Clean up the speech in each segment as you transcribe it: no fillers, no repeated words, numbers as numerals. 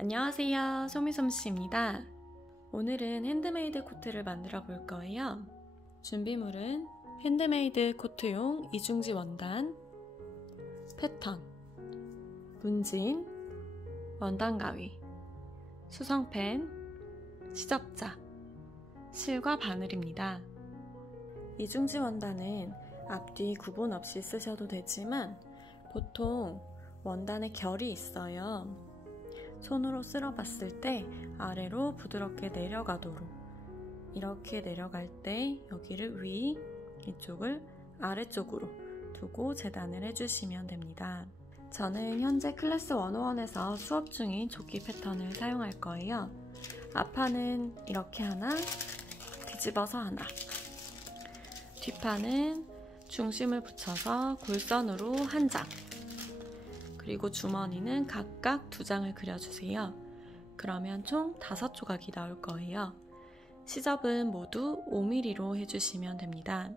안녕하세요, 소미솜씨입니다. 오늘은 핸드메이드 코트를 만들어 볼 거예요. 준비물은 핸드메이드 코트용 이중지 원단, 패턴, 문진, 원단 가위, 수성펜, 시접자, 실과 바늘입니다. 이중지 원단은 앞뒤 구분 없이 쓰셔도 되지만 보통 원단에 결이 있어요. 손으로 쓸어봤을 때 아래로 부드럽게 내려가도록 이렇게 내려갈 때 여기를 위, 이쪽을 아래쪽으로 두고 재단을 해주시면 됩니다. 저는 현재 클래스 101에서 수업 중인 조끼 패턴을 사용할 거예요. 앞판은 이렇게 하나, 뒤집어서 하나, 뒷판은 중심을 붙여서 골선으로 한 장, 그리고 주머니는 각각 2장을 그려주세요. 그러면 총 5조각이 나올 거예요. 시접은 모두 5mm로 해주시면 됩니다.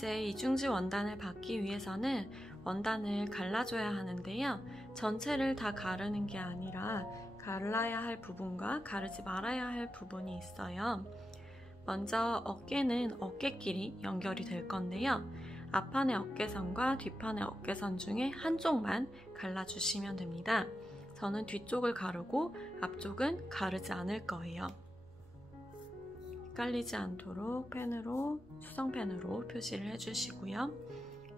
이제 이중지 원단을 받기 위해서는 원단을 갈라줘야 하는데요. 전체를 다 가르는 게 아니라 갈라야 할 부분과 가르지 말아야 할 부분이 있어요. 먼저 어깨는 어깨끼리 연결이 될 건데요. 앞판의 어깨선과 뒷판의 어깨선 중에 한쪽만 갈라주시면 됩니다. 저는 뒤쪽을 가르고 앞쪽은 가르지 않을 거예요. 헷갈리지 않도록 펜으로, 수성펜으로 표시를 해주시고요.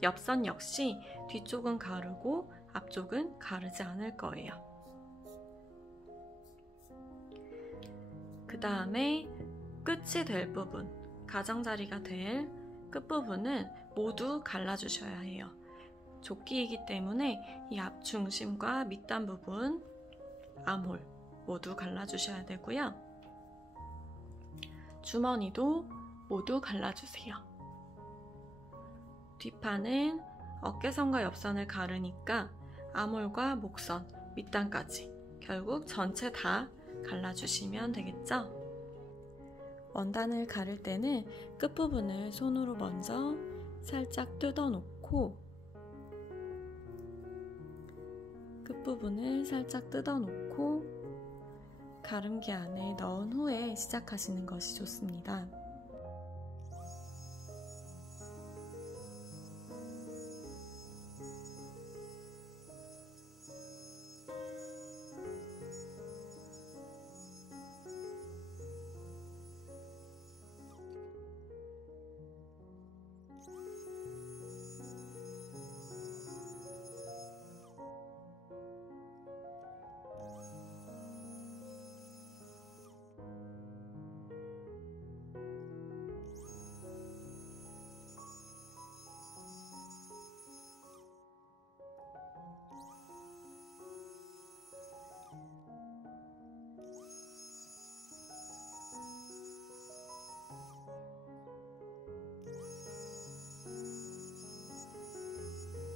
옆선 역시 뒤쪽은 가르고 앞쪽은 가르지 않을 거예요. 그 다음에 끝이 될 부분, 가장자리가 될 끝부분은 모두 갈라주셔야 해요. 조끼이기 때문에 이 앞중심과 밑단 부분, 암홀 모두 갈라주셔야 되고요. 주머니도 모두 갈라주세요. 뒷판은 어깨선과 옆선을 가르니까 암홀과 목선, 밑단까지 결국 전체 다 갈라주시면 되겠죠? 원단을 가를 때는 끝부분을 손으로 먼저 살짝 뜯어놓고 끝부분을 살짝 뜯어놓고 가름기 안에 넣은 후에 시작하시는 것이 좋습니다.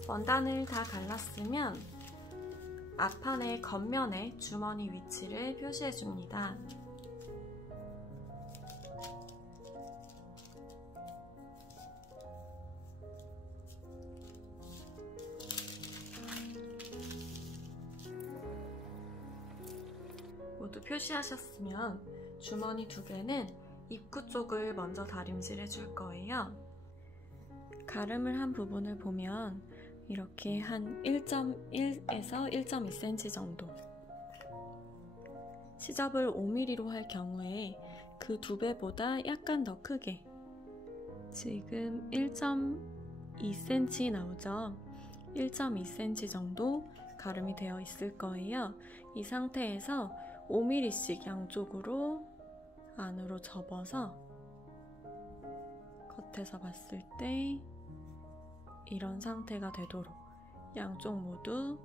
원단을 다 갈랐으면 앞판의 겉면에 주머니 위치를 표시해 줍니다. 표시하셨으면 주머니 2개는 입구 쪽을 먼저 다림질 해줄 거예요. 가름을 한 부분을 보면 이렇게 한 1.1에서 1.2cm 정도, 시접을 5mm로 할 경우에 그 2배보다 약간 더 크게, 지금 1.2cm 나오죠? 1.2cm 정도 가름이 되어 있을 거예요. 이 상태에서 5mm씩 양쪽으로 안으로 접어서 겉에서 봤을 때 이런 상태가 되도록 양쪽 모두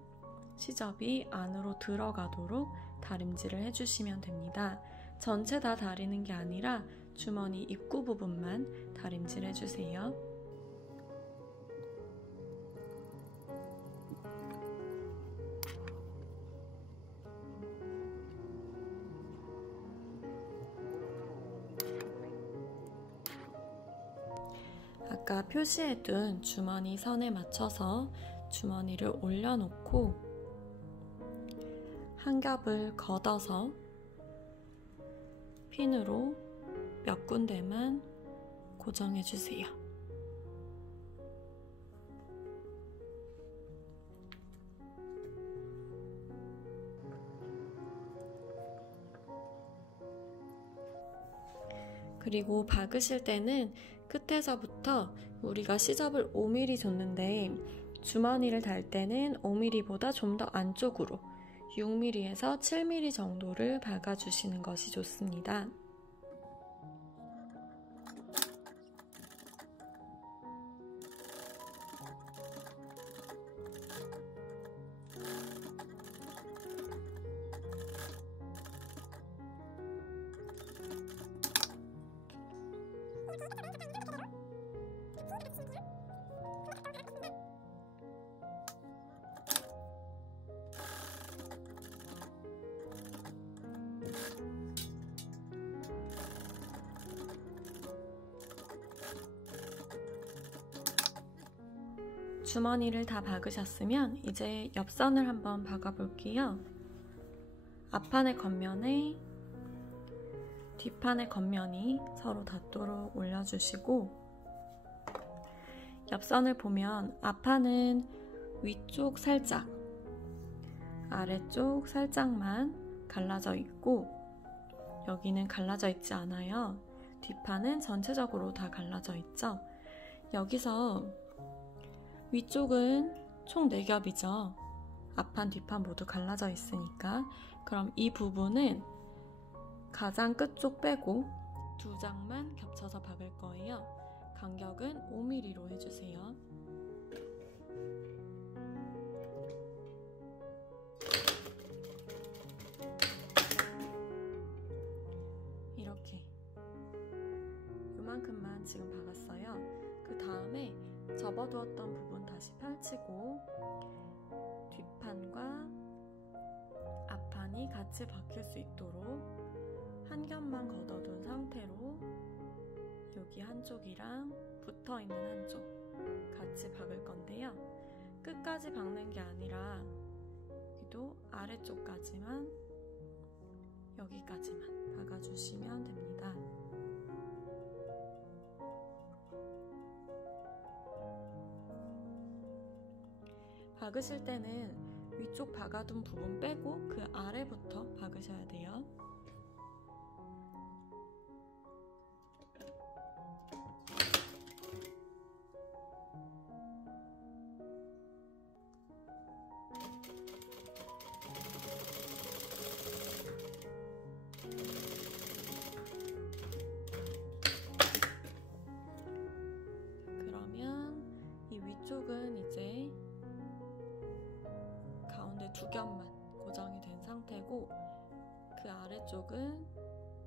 시접이 안으로 들어가도록 다림질을 해주시면 됩니다. 전체 다 다리는 게 아니라 주머니 입구 부분만 다림질 해주세요. 아까 표시해둔 주머니 선에 맞춰서 주머니를 올려놓고 한 겹을 걷어서 핀으로 몇 군데만 고정해주세요. 그리고 박으실 때는 끝에서부터 우리가 시접을 5mm 줬는데 주머니를 달 때는 5mm보다 좀 더 안쪽으로 6mm에서 7mm 정도를 박아주시는 것이 좋습니다. 주머니를 다 박으셨으면 이제 옆선을 한번 박아 볼게요. 앞판의 겉면에 뒷판의 겉면이 서로 닿도록 올려주시고, 옆선을 보면 앞판은 위쪽 살짝, 아래쪽 살짝만 갈라져 있고 여기는 갈라져 있지 않아요. 뒷판은 전체적으로 다 갈라져 있죠. 여기서 위쪽은 총 4겹이죠. 앞판, 뒷판 모두 갈라져 있으니까. 그럼 이 부분은 가장 끝쪽 빼고 2장만 겹쳐서 박을 거예요. 간격은 5mm로 해주세요. 이렇게 요만큼만 지금 박았어요. 그 다음에 접어두었던 부분 다시 펼치고 뒷판과 앞판이 같이 박힐 수 있도록 한 겹만 걷어둔 상태로 여기 한쪽이랑 붙어있는 한쪽 같이 박을 건데요. 끝까지 박는 게 아니라 여기도 아래쪽까지만, 여기까지만 박아주시면 됩니다. 박으실 때는 위쪽 박아둔 부분 빼고 그 아래부터 박으셔야 돼요. 그러면 이 위쪽은 이제 가운데 2겹만 고정이 된 상태고, 그 아래쪽은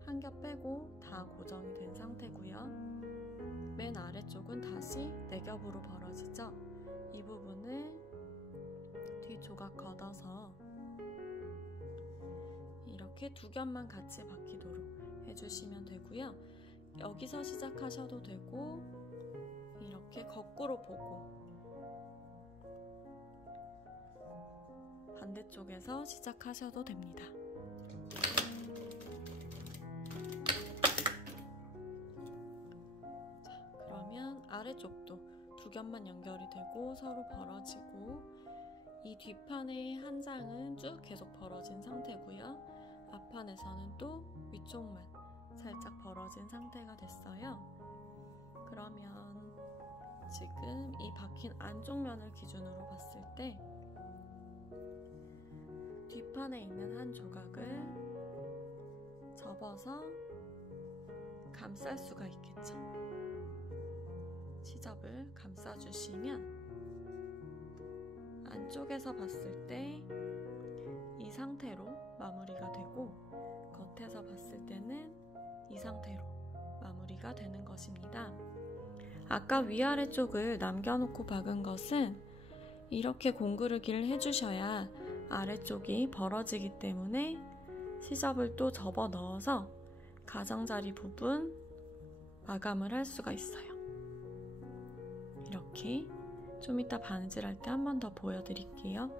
한 겹 빼고 다 고정이 된 상태고요. 맨 아래쪽은 다시 4겹으로 벌어지죠. 이 부분을 뒤 조각 걷어서 이렇게 2겹만 같이 박히도록 해주시면 되고요. 여기서 시작하셔도 되고 이렇게 거꾸로 보고 반대쪽에서 시작하셔도 됩니다. 반대쪽도 두 겹만 연결이 되고 서로 벌어지고, 이 뒷판의 한 장은 쭉 계속 벌어진 상태고요. 앞판에서는 또 위쪽만 살짝 벌어진 상태가 됐어요. 그러면 지금 이 박힌 안쪽 면을 기준으로 봤을 때 뒷판에 있는 한 조각을 접어서 감쌀 수가 있겠죠. 시접을 감싸주시면 안쪽에서 봤을 때 이 상태로 마무리가 되고, 겉에서 봤을 때는 이 상태로 마무리가 되는 것입니다. 아까 위아래 쪽을 남겨놓고 박은 것은 이렇게 공구르기를 해주셔야 아래쪽이 벌어지기 때문에 시접을 또 접어 넣어서 가장자리 부분 마감을 할 수가 있어요. 이렇게 좀 이따 바느질할 때 한 번 더 보여드릴게요.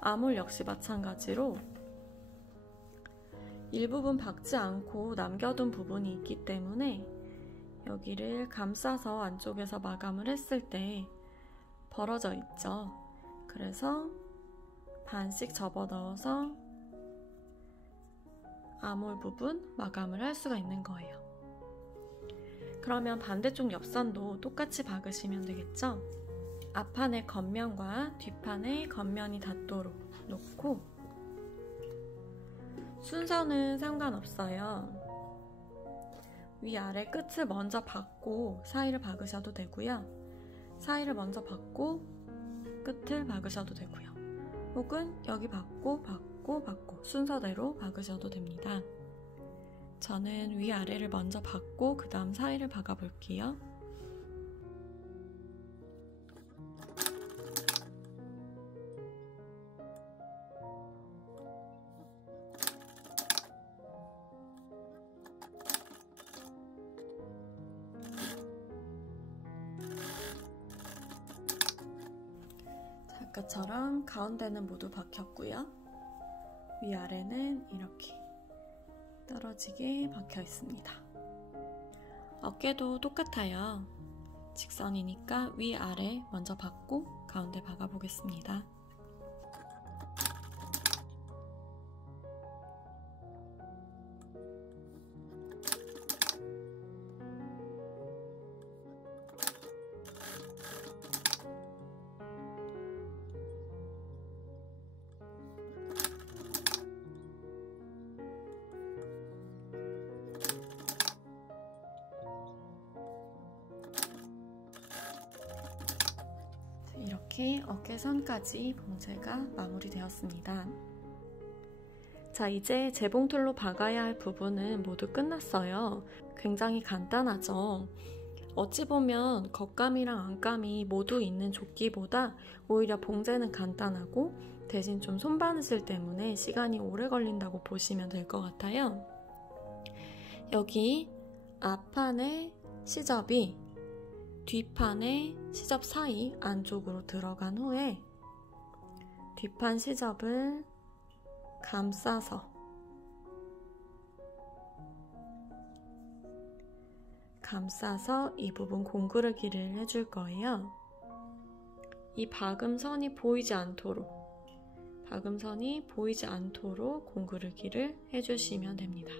아몰 역시 마찬가지로 일부분 박지 않고 남겨둔 부분이 있기 때문에 여기를 감싸서 안쪽에서 마감을 했을 때 벌어져 있죠. 그래서 반씩 접어 넣어서 아몰 부분 마감을 할 수가 있는 거예요. 그러면 반대쪽 옆선도 똑같이 박으시면 되겠죠? 앞판의 겉면과 뒷판의 겉면이 닿도록 놓고, 순서는 상관없어요. 위아래 끝을 먼저 박고 사이를 박으셔도 되고요. 사이를 먼저 박고 끝을 박으셔도 되고요. 혹은 여기 박고 순서대로 박으셔도 됩니다. 저는 위아래를 먼저 박고 그 다음 사이를 박아 볼게요. 아까처럼 가운데는 모두 박혔고요. 위아래는 이렇게 떨어지게 박혀 있습니다. 어깨도 똑같아요. 직선이니까 위아래 먼저 박고 가운데 박아 보겠습니다. 이렇게 어깨선까지 봉제가 마무리되었습니다. 자, 이제 재봉틀로 박아야 할 부분은 모두 끝났어요. 굉장히 간단하죠? 어찌 보면 겉감이랑 안감이 모두 있는 조끼보다 오히려 봉제는 간단하고 대신 좀 손바느질 때문에 시간이 오래 걸린다고 보시면 될 것 같아요. 여기 앞판의 시접이 뒷판의 시접 사이 안쪽으로 들어간 후에 뒷판 시접을 감싸서 이 부분 공구르기를 해줄 거예요. 이 박음선이 보이지 않도록 공구르기를 해주시면 됩니다.